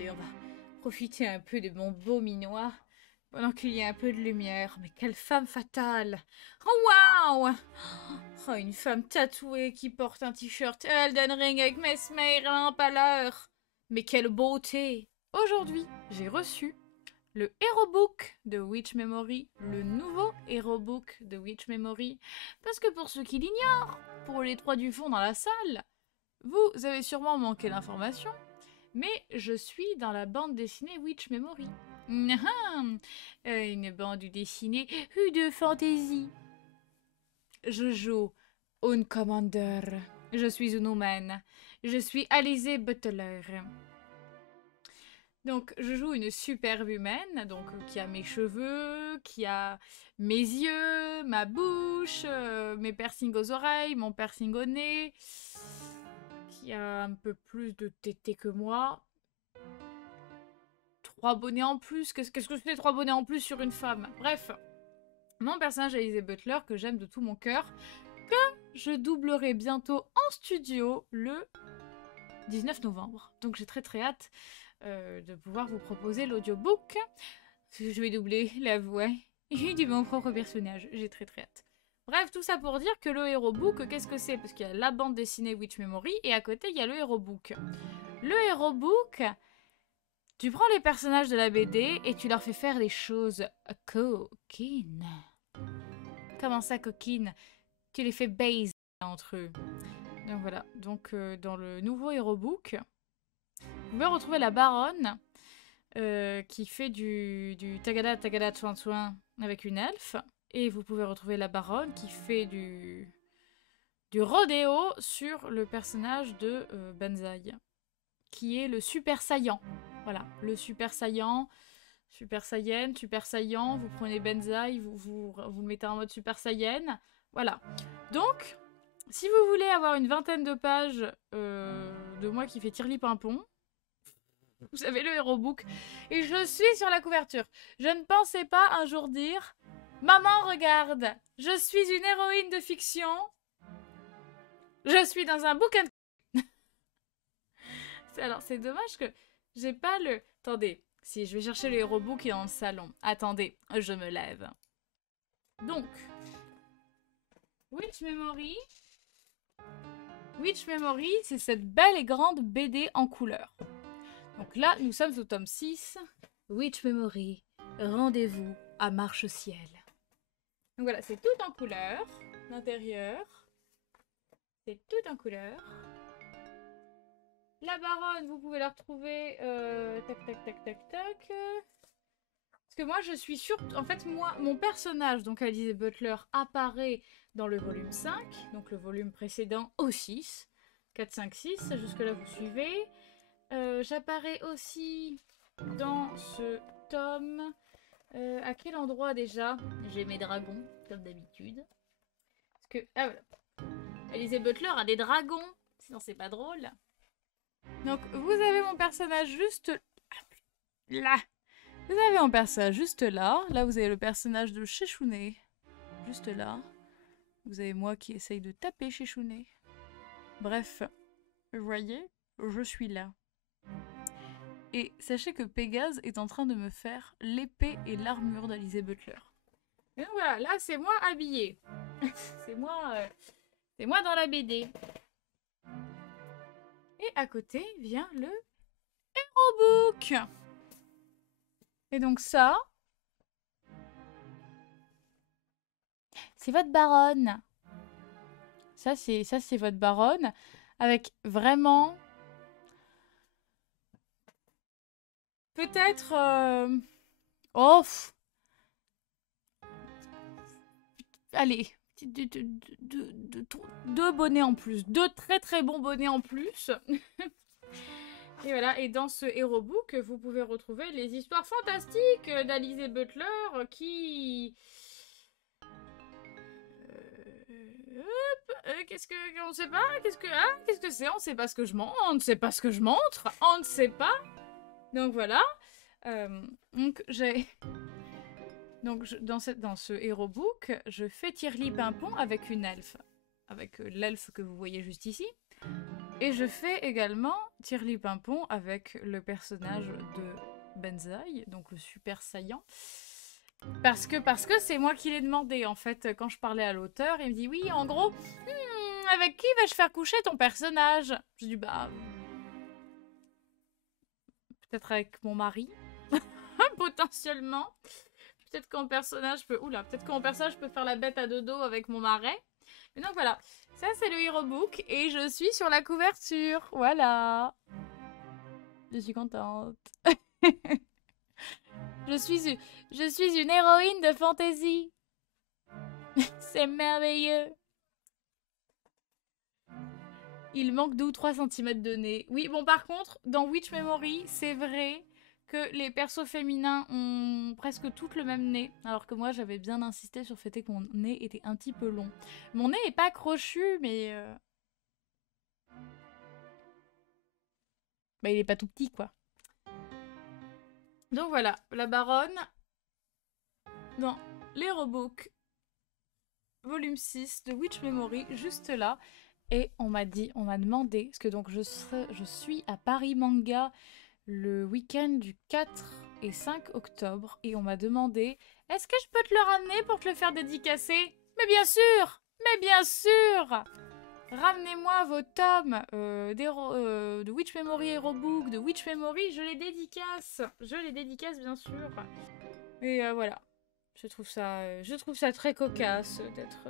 Attendez, on va profiter un peu de mon beau minois pendant qu'il y a un peu de lumière. Mais quelle femme fatale! Oh waouh! Oh, une femme tatouée qui porte un t-shirt Elden Ring avec Mesmer lampe à l'heure. Mais quelle beauté! Aujourd'hui, j'ai reçu le Hero Book de Witch Memory, le nouveau Hero Book de Witch Memory. Parce que pour ceux qui l'ignorent, pour les trois du fond dans la salle, vous avez sûrement manqué l'information, mais je suis dans la bande dessinée Witch Memory. Une bande dessinée de fantasy. Je joue une commander. Je suis une humaine. Je suis Alizée Butler. Donc, je joue une superbe humaine, donc qui a mes cheveux, qui a mes yeux, ma bouche, mes piercings aux oreilles, mon piercing au nez, qui a un peu plus de tétés que moi. 3 bonnets en plus. Qu'est-ce que c'est 3 bonnets en plus sur une femme? Bref, mon personnage Alizée Butler, que j'aime de tout mon cœur, que je doublerai bientôt en studio le 19 novembre. Donc j'ai très très hâte de pouvoir vous proposer l'audiobook. Je vais doubler la voix de mon propre personnage. J'ai très très hâte. Bref, tout ça pour dire que le Hero Book, qu'est-ce que c'est? Parce qu'il y a la bande dessinée Witch Memory et à côté il y a le Hero Book. Le Hero Book, tu prends les personnages de la BD et tu leur fais faire des choses coquines. Comment ça, coquines? Tu les fais base entre eux. Donc voilà. Donc dans le nouveau Hero Book, vous pouvez retrouver la baronne qui fait du tagada tagada chouin chouin avec une elfe. Et vous pouvez retrouver la baronne qui fait du rodéo sur le personnage de Banzai, qui est le super saillant. Voilà, le super saillant, super saiyan, super saillant. Vous prenez Banzai, vous le mettez en mode super saiyan. Voilà. Donc, si vous voulez avoir une vingtaine de pages de moi qui fait tirli pimpon, vous avez le Hero Book. Et je suis sur la couverture. Je ne pensais pas un jour dire « Maman, regarde, je suis une héroïne de fiction. Je suis dans un bouquin de... » Alors, c'est dommage que j'ai pas le... Attendez, si je vais chercher le Hero Book qui est dans le salon. Attendez, je me lève. Donc, Witch Memory... Witch Memory, c'est cette belle et grande BD en couleur. Donc là, nous sommes au tome 6. Witch Memory, rendez-vous à Marche-Ciel. Donc voilà, c'est tout en couleur. L'intérieur, c'est tout en couleur. La baronne, vous pouvez la retrouver... tac, tac, tac, tac, tac. Parce que moi, je suis sûre... En fait, moi, mon personnage, donc Alizée Butler, apparaît dans le volume 5. Donc le volume précédent au 6. 4, 5, 6. Jusque-là, vous suivez. J'apparais aussi dans ce tome. À quel endroit déjà? J'ai mes dragons, comme d'habitude. Parce que... Ah voilà. Alizée Butler a des dragons. Sinon, c'est pas drôle. Donc, vous avez mon personnage juste là. Vous avez mon personnage juste là. Là, vous avez le personnage de Sheshune. Juste là. Vous avez moi qui essaye de taper Sheshune. Bref, vous voyez, je suis là. Et sachez que Pégase est en train de me faire l'épée et l'armure d'Alizée Butler. Et donc voilà, là c'est moi habillée. c'est moi dans la BD. Et à côté vient le Hero Book. Et donc ça, c'est votre baronne. Ça c'est votre baronne avec vraiment peut-être oh allez, deux bonnets en plus, deux très très bons bonnets en plus. Et voilà, et dans ce Hero Book, vous pouvez retrouver les histoires fantastiques d'Alizée Butler qui... qu'est-ce que... On sait pas, qu'est-ce que c'est? On sait pas ce que je montre, on ne sait pas ce que je montre, on ne sait pas. Donc voilà. Donc j'ai... Donc dans ce Hero Book, je fais tirli pimpon avec une elfe. Avec l'elfe que vous voyez juste ici. Et je fais également Tirli Pimpon avec le personnage de Benzaï, donc le super saillant. Parce que c'est moi qui l'ai demandé, en fait, quand je parlais à l'auteur, il me dit, oui, en gros, avec qui vais-je faire coucher ton personnage? Je dis, bah... peut-être avec mon mari, potentiellement. Peut-être qu'en personnage peut... Oula, peut-être qu'en personnage peut faire la bête à dodo avec mon marais. Mais donc voilà, ça c'est le Hero Book et je suis sur la couverture. Voilà. Je suis contente. je suis une héroïne de fantasy. C'est merveilleux. Il manque 2 ou 3 cm de nez. Oui, bon par contre, dans Witch Memory, c'est vrai que les persos féminins ont presque toutes le même nez, alors que moi j'avais bien insisté sur le fait que mon nez était un petit peu long. Mon nez est pas crochu, mais... bah il est pas tout petit, quoi. Donc voilà, la baronne, dans l'Hero Book, volume 6 de Witch Memory, juste là. Et on m'a demandé, parce que donc je suis à Paris Manga le week-end du 4 et 5 octobre, et on m'a demandé, est-ce que je peux te le ramener pour te le faire dédicacer? Mais bien sûr! Mais bien sûr! Ramenez-moi vos tomes de Witch Memory Hero Book, de Witch Memory, je les dédicace. Je les dédicace, bien sûr. Et voilà. Je trouve ça très cocasse d'être...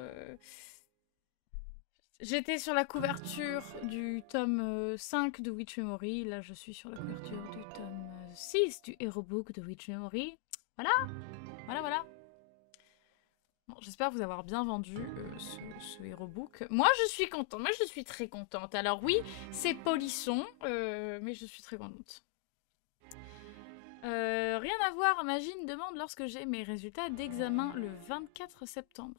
J'étais sur la couverture du tome 5 de Witch Memory. Là, je suis sur la couverture du tome 6 du Hero Book de Witch Memory. Voilà. Voilà, voilà. Bon, j'espère vous avoir bien vendu ce Hero Book. Moi, je suis contente. Moi, je suis très contente. Alors oui, c'est polisson, mais je suis très contente. Rien à voir, Magine demande lorsque j'ai mes résultats d'examen le 24 septembre.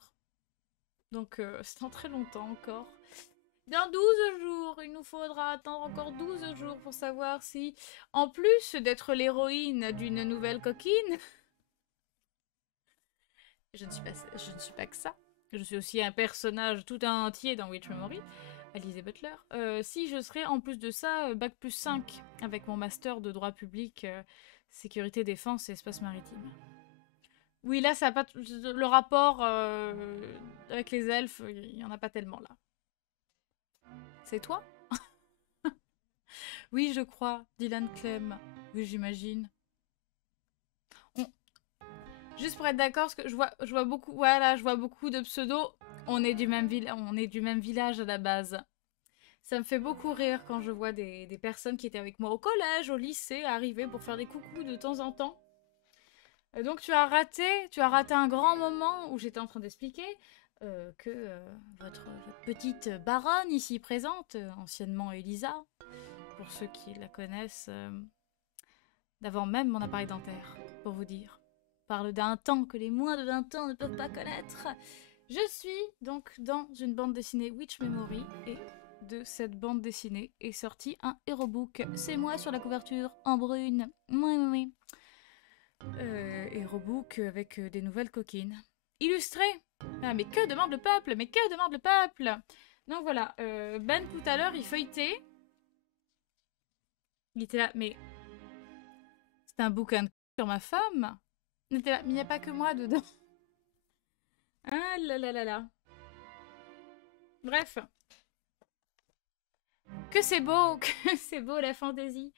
Donc, c'est dans très longtemps encore. Dans 12 jours, il nous faudra attendre encore 12 jours pour savoir si, en plus d'être l'héroïne d'une nouvelle coquine, je ne suis pas que ça. Je suis aussi un personnage tout entier dans Witch Memory, Alizée Butler. Si je serais en plus de ça, bac plus 5 avec mon master de droit public, sécurité, défense et espace maritime. Oui, là, ça a pas le rapport avec les elfes, il n'y en a pas tellement là. C'est toi? Oui, je crois. Dylan Clem. Oui, j'imagine. Juste pour être d'accord, parce que je vois beaucoup, voilà, je vois beaucoup de pseudos. On est du même village à la base. Ça me fait beaucoup rire quand je vois des personnes qui étaient avec moi au collège, au lycée, arriver pour faire des coucous de temps en temps. Donc tu as raté un grand moment où j'étais en train d'expliquer que votre petite baronne ici présente, anciennement Elisa, pour ceux qui la connaissent, d'avant même mon appareil dentaire, pour vous dire, parle d'un temps que les moins de 20 ans ne peuvent pas connaître. Je suis donc dans une bande dessinée Witch Memory, et de cette bande dessinée est sorti un Hero Book. C'est moi sur la couverture, en brune. Oui, oui, oui. Hero Book avec des nouvelles coquines. Illustré. Ah, mais que demande le peuple? Mais que demande le peuple? Donc voilà, Ben tout à l'heure, il feuilletait. Il était là, mais... c'est un bouquin sur ma femme. Il était là, mais il n'y a pas que moi dedans. Ah là là là là. Bref. Que c'est beau la fantaisie.